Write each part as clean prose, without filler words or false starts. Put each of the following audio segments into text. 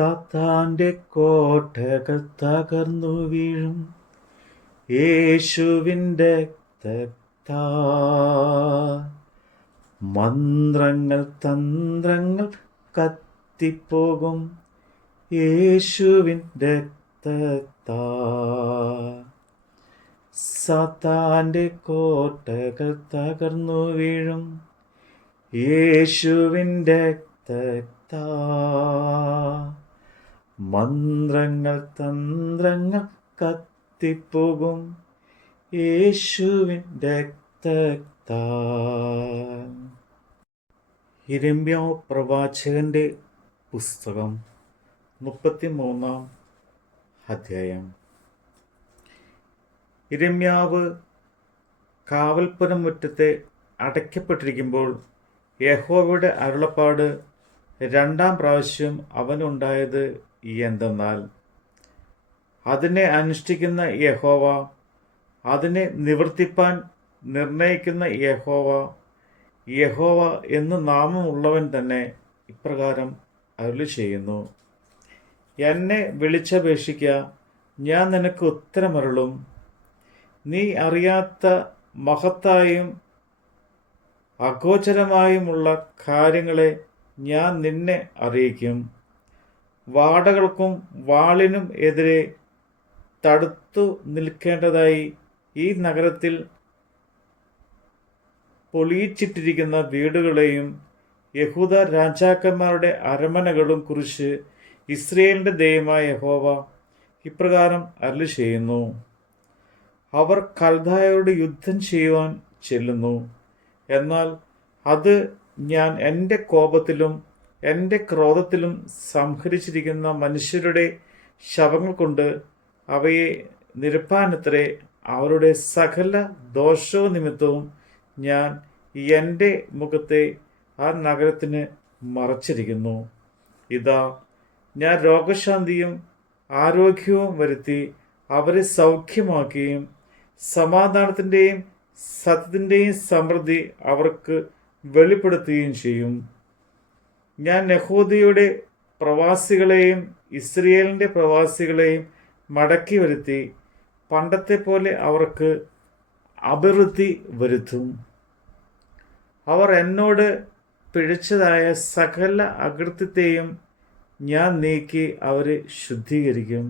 സാത്താന്റെ കോട്ടകൾ തകർന്നു വീഴും യേശുവിൻ്റെ രക്തത്താൽ. മന്ത്രങ്ങൾ തന്ത്രങ്ങൾ കത്തിപ്പോകും യേശുവിൻ്റെ രക്തത്താൽ. സാത്താന്റെ കോട്ടകൾ തകർന്നു വീഴും യേശുവിൻ്റെ രക്തത്താൽ. മന്ത്രങ്ങൾ തന്ത്രങ്ങൾ കത്തിപ്പോകും യേശുവിൻ്റെ രക്തത്താൽ. യിരെമ്യാ പ്രവാചകന്റെ പുസ്തകം 33-ാം അധ്യായം. യിരെമ്യാവ് കാവൽപ്പുര മുറ്റത്തെ അടയ്ക്കപ്പെട്ടിരിക്കുമ്പോൾ യഹോവയുടെ അരുളപ്പാട് 2-ാം പ്രാവശ്യം അവനുണ്ടായത് എന്തെന്നാൽ, അതിനെ അനുഷ്ഠിക്കുന്ന യഹോവ, അതിനെ നിവർത്തിപ്പാൻ നിർണയിക്കുന്ന യഹോവ, യഹോവ എന്ന് നാമമുള്ളവൻ തന്നെ ഇപ്രകാരം അരുളി ചെയ്യുന്നു: എന്നെ വിളിച്ചപേക്ഷിക്ക, ഞാൻ നിനക്ക് ഉത്തരമരുളും. നീ അറിയാത്ത മഹത്തായും അഗോചരമായുമുള്ള കാര്യങ്ങളെ ഞാൻ നിന്നെ അറിയിക്കും. വാടകൾക്കും വാളിനും എതിരെ തടുത്തു നിൽക്കേണ്ടതായി ഈ നഗരത്തിൽ പൊളിയിച്ചിട്ടിരിക്കുന്ന വീടുകളെയും യഹൂദ രാജാക്കന്മാരുടെ അരമനകളും കുറിച്ച് ഇസ്രയേലിൻ്റെ ദൈവമായ യഹോവ ഇപ്രകാരം അരുളി ചെയ്യുന്നു: അവർ കൽദായരോട് യുദ്ധം ചെയ്യുവാൻ ചെല്ലുന്നു. എന്നാൽ അത് ഞാൻ എൻ്റെ കോപത്തിലും എൻ്റെ ക്രോധത്തിലും സംഹരിച്ചിരിക്കുന്ന മനുഷ്യരുടെ ശവങ്ങൾ കൊണ്ട് അവയെ നിരപ്പാനത്രേ. അവരുടെ സകല ദോഷവും നിമിത്തവും ഞാൻ എൻ്റെ മുഖത്തെ ആ നഗരത്തിന് മറച്ചിരിക്കുന്നു. ഇതാ, ഞാൻ രോഗശാന്തിയും ആരോഗ്യവും വരുത്തി അവരെ സൗഖ്യമാക്കുകയും സമാധാനത്തിൻ്റെയും സത്യത്തിൻ്റെയും സമൃദ്ധി അവർക്ക് വെളിപ്പെടുത്തുകയും ചെയ്യും. ഞാൻ യഹൂദയുടെ പ്രവാസികളെയും ഇസ്രയേലിൻ്റെ പ്രവാസികളെയും മടക്കി വരുത്തി പണ്ടത്തെ പോലെ അവർക്ക് അഭിവൃദ്ധി വരുത്തും. അവർ എന്നോട് പിഴച്ചതായ സകല അകൃത്യത്തെയും ഞാൻ നീക്കി അവരെ ശുദ്ധീകരിക്കും.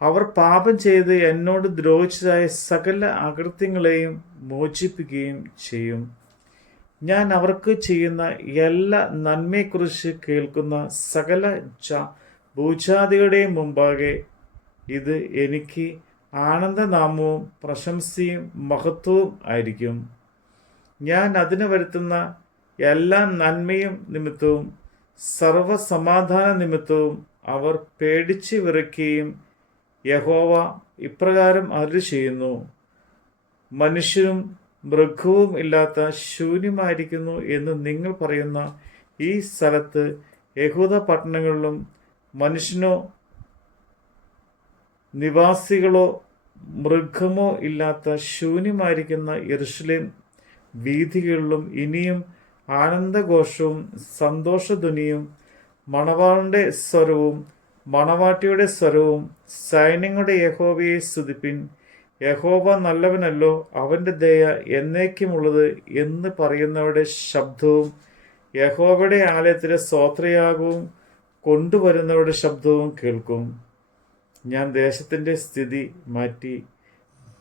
അവർ പാപം ചെയ്ത് എന്നോട് ദ്രോഹിച്ചതായ സകല അകൃത്യങ്ങളെയും മോചിപ്പിക്കുകയും ചെയ്യും. ഞാൻ അവർക്ക് ചെയ്യുന്ന എല്ലാ നന്മയെക്കുറിച്ച് കേൾക്കുന്ന സകല ഭൂജാതികളുടെയും മുമ്പാകെ ഇത് എനിക്ക് ആനന്ദനാമവും പ്രശംസയും മഹത്വവും ആയിരിക്കും. ഞാൻ അതിന് വരുത്തുന്ന എല്ലാ നന്മയും നിമിത്തവും സർവസമാധാന നിമിത്തവും അവർ പേടിച്ച് വിറയ്ക്കുകയും, യഹോവ ഇപ്രകാരം അരുളി ചെയ്യുന്നു: മനുഷ്യരും മൃഗവും ഇല്ലാത്ത ശൂന്യമായിരിക്കുന്നു എന്ന് നിങ്ങൾ പറയുന്ന ഈ സ്ഥലത്ത് യഹൂദ പട്ടണങ്ങളിലും മനുഷ്യനോ നിവാസികളോ മൃഗമോ ഇല്ലാത്ത ശൂന്യമായിരിക്കുന്ന യെരൂശലേം വീഥികളിലും ഇനിയും ആനന്ദഘോഷവും സന്തോഷധ്വനിയും മണവാളന്റെ സ്വരവും മണവാട്ടിയുടെ സ്വരവും സൈന്യങ്ങളുടെ യഹോവയെ സ്തുതിപ്പിൻ, യഹോവ നല്ലവനല്ലോ, അവൻ്റെ ദയ എന്നേക്കുമുള്ളത് എന്ന് പറയുന്നവരുടെ ശബ്ദവും യഹോവയുടെ ആലയത്തിലെ സ്തോത്രയാഗവും കൊണ്ടുവരുന്നവരുടെ ശബ്ദവും കേൾക്കും. ഞാൻ ദേശത്തിൻ്റെ സ്ഥിതി മാറ്റി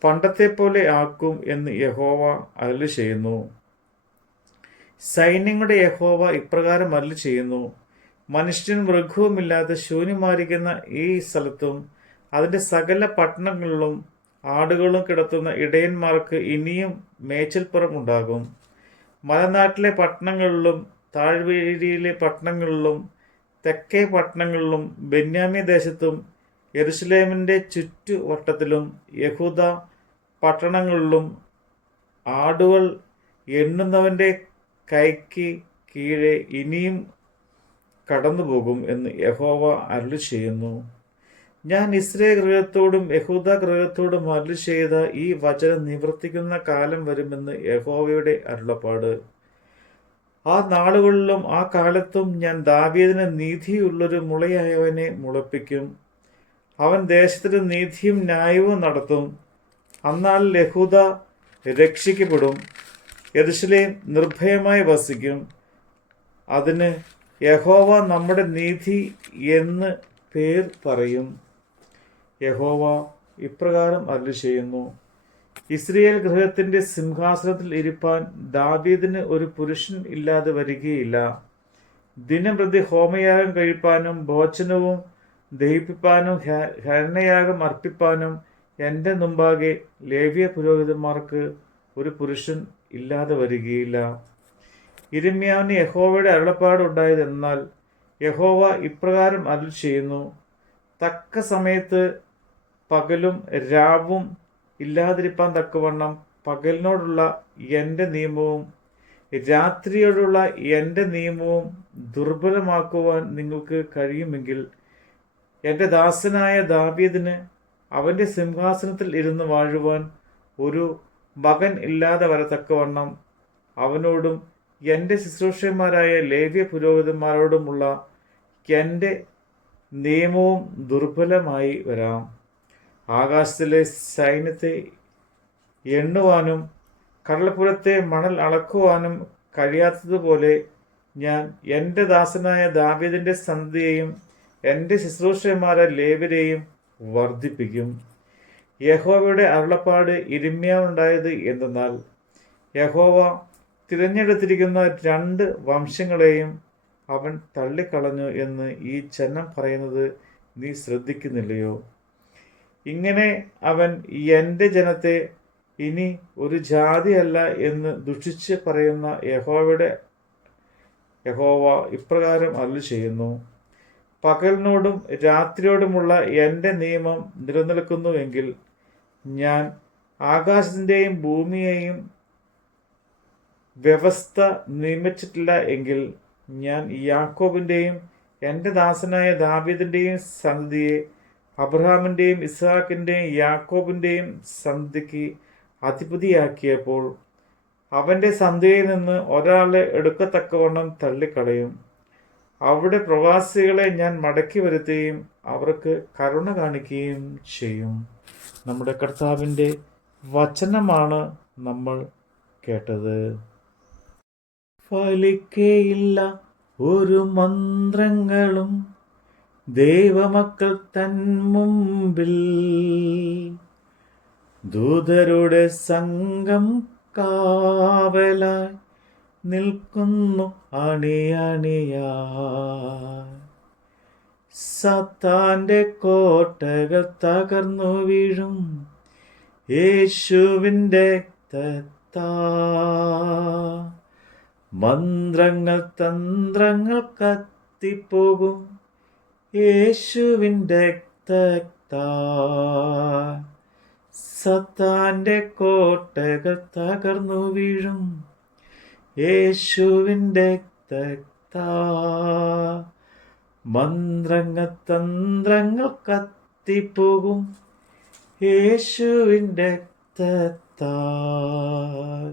പണ്ടത്തെ പോലെ ആക്കും എന്ന് യഹോവ അരുളി ചെയ്യുന്നു. സൈന്യങ്ങളുടെ യഹോവ ഇപ്രകാരം അരുളി ചെയ്യുന്നു: മനുഷ്യനും മൃഗവുമില്ലാതെ ശൂന്യമായിരിക്കുന്ന ഈ സ്ഥലത്തും അതിൻ്റെ സകല പട്ടണങ്ങളിലും ആടുകളും കിടത്തുന്ന ഇടയന്മാർക്ക് ഇനിയും മേച്ചിൽപ്പുറം ഉണ്ടാകും. മലനാട്ടിലെ പട്ടണങ്ങളിലും താഴ്വരയിലെ പട്ടണങ്ങളിലും തെക്കേ പട്ടണങ്ങളിലും ബെന്യാമീൻ ദേശത്തും യെരൂശലേമിൻ്റെ ചുറ്റുവട്ടത്തിലും യഹൂദ പട്ടണങ്ങളിലും ആടുകൾ എണ്ണുന്നവൻ്റെ കൈക്ക് കീഴെ ഇനിയും കടന്നുപോകും എന്ന് യഹോവ അരുളി ചെയ്യുന്നു. ഞാൻ ഇസ്രായേൽ ഗൃഹത്തോടും യഹൂദ ഗൃഹത്തോടും അരുളി ചെയ്ത ഈ വചനം നിവർത്തിക്കുന്ന കാലം വരുമെന്ന് യഹോവയുടെ അരുളപ്പാട്. ആ നാളുകളിലും ആ കാലത്തും ഞാൻ ദാവീദിന് നീതിയുള്ളൊരു മുളയായവനെ മുളപ്പിക്കും. അവൻ ദേശത്തിന് നീതിയും ന്യായവും നടത്തും. അന്നാൽ യഹൂദ രക്ഷിക്കപ്പെടും, യെരൂശലേം നിർഭയമായി വസിക്കും. അതിന് യഹോവ നമ്മുടെ നീതി എന്ന് പേർ പറയും. യഹോവ ഇപ്രകാരം അരുളിച്ചെയ്യുന്നു: ഇസ്രായേൽ ഗൃഹത്തിന്റെ സിംഹാസനത്തിൽ ഇരിപ്പാൻ ദാവീദിന് ഒരു പുരുഷൻ ഇല്ലാതെ വരികയില്ല. ദിനംപ്രതി ഹോമയാഗം കഴിപ്പാനും ഭോജനവും ദഹിപ്പിപ്പാനും ഹരണയാഗം അർപ്പിപ്പാനും എൻ്റെ മുമ്പാകെ ലേവ്യ പുരോഹിതന്മാർക്ക് ഒരു പുരുഷൻ ഇല്ലാതെ വരികയില്ല. യിരെമ്യാവിന് യഹോവയുടെ അരുളപ്പാട് ഉണ്ടായതെന്നാൽ, യഹോവ ഇപ്രകാരം അരുളിച്ചെയ്യുന്നു: തക്ക സമയത്ത് പകലും രാവും ഇല്ലാതിരിപ്പാൻ തക്കവണ്ണം പകലിനോടുള്ള എൻ്റെ നിയമവും രാത്രിയോടുള്ള എൻ്റെ നിയമവും ദുർബലമാക്കുവാൻ നിങ്ങൾക്ക് കഴിയുമെങ്കിൽ, എൻ്റെ ദാസനായ ദാവീദിന് അവൻ്റെ സിംഹാസനത്തിൽ ഇരുന്ന് വാഴുവാൻ ഒരു മകൻ ഇല്ലാതെ വരത്തക്കവണ്ണം അവനോടും എൻ്റെ ശുശ്രൂഷന്മാരായ ലേവ്യ പുരോഹിതന്മാരോടുമുള്ള എൻ്റെ നിയമവും ദുർബലമായി വരാം. ആകാശത്തിലെ സൈന്യത്തെ എണ്ണുവാനും കടൽപ്പുറത്തെ മണൽ അളക്കുവാനും കഴിയാത്തതുപോലെ ഞാൻ എൻ്റെ ദാസനായ ദാവീദിൻ്റെ സന്തതിയെയും എൻ്റെ ശുശ്രൂഷന്മാരായ ലേവ്യരെയും വർദ്ധിപ്പിക്കും. യഹോവയുടെ അരുളപ്പാട് യിരെമ്യാവിനുണ്ടായത് എന്തെന്നാൽ, യഹോവ തിരഞ്ഞെടുത്തിരിക്കുന്ന 2 വംശങ്ങളെയും അവൻ തള്ളിക്കളഞ്ഞു എന്ന് ഈ ജനം പറയുന്നത് നീ ശ്രദ്ധിക്കുന്നില്ലയോ? ഇങ്ങനെ അവൻ എൻ്റെ ജനത്തെ ഇനി ഒരു ജാതിയല്ല എന്ന് ദുഷിച്ച് പറയുന്ന യഹോവ ഇപ്രകാരം അരുളിച്ചെയ്യുന്നു: പകലിനോടും രാത്രിയോടുമുള്ള എൻ്റെ നിയമം നിലനിൽക്കുന്നുവെങ്കിൽ, ഞാൻ ആകാശത്തിൻ്റെയും ഭൂമിയെയും വ്യവസ്ഥ നിയമിച്ചിട്ടില്ല എങ്കിൽ, ഞാൻ യാക്കോബിൻ്റെയും എൻ്റെ ദാസനായ ദാവീദിൻ്റെയും സന്തതിയെ അബ്രഹാമിൻ്റെയും ഇസ്ഹാക്കിൻ്റെയും യാക്കോബിൻ്റെയും സന്തതിക്ക് അധിപതിയാക്കിയപ്പോൾ അവൻ്റെ സന്തതിയിൽ നിന്ന് ഒരാളെ എടുക്കത്തക്കവണ്ണം തള്ളിക്കളയും. അവിടെ പ്രവാസികളെ ഞാൻ മടക്കി വരുത്തുകയും അവർക്ക് കരുണ കാണിക്കുകയും ചെയ്യും. നമ്മുടെ കർത്താവിൻ്റെ വചനമാണ് നമ്മൾ കേട്ടത്. ഫലിക്കയില്ല ഒരു മന്ത്രങ്ങളും ദൈവമക്കൾ തൻ മുമ്പിൽ, ദൂതരുടെ സംഘം കാവലായി നിൽക്കുന്നു അണിയണിയായി. സാത്താന്റെ കോട്ടകൾ തകർന്നു വീഴും യേശുവിൻ്റെ രക്തത്താൽ. മന്ത്രങ്ങൾ തന്ത്രങ്ങൾ കത്തിപ്പോകും യേശുവിൻ്റെ രക്തത്താൽ. സാത്താന്റെ കോട്ടകൾ തകർന്നു വീഴും യേശുവിൻ്റെ രക്തത്താൽ. മന്ത്രങ്ങൾ തന്ത്രങ്ങൾ കത്തിപ്പോകും യേശുവിൻ്റെ രക്തത്താൽ.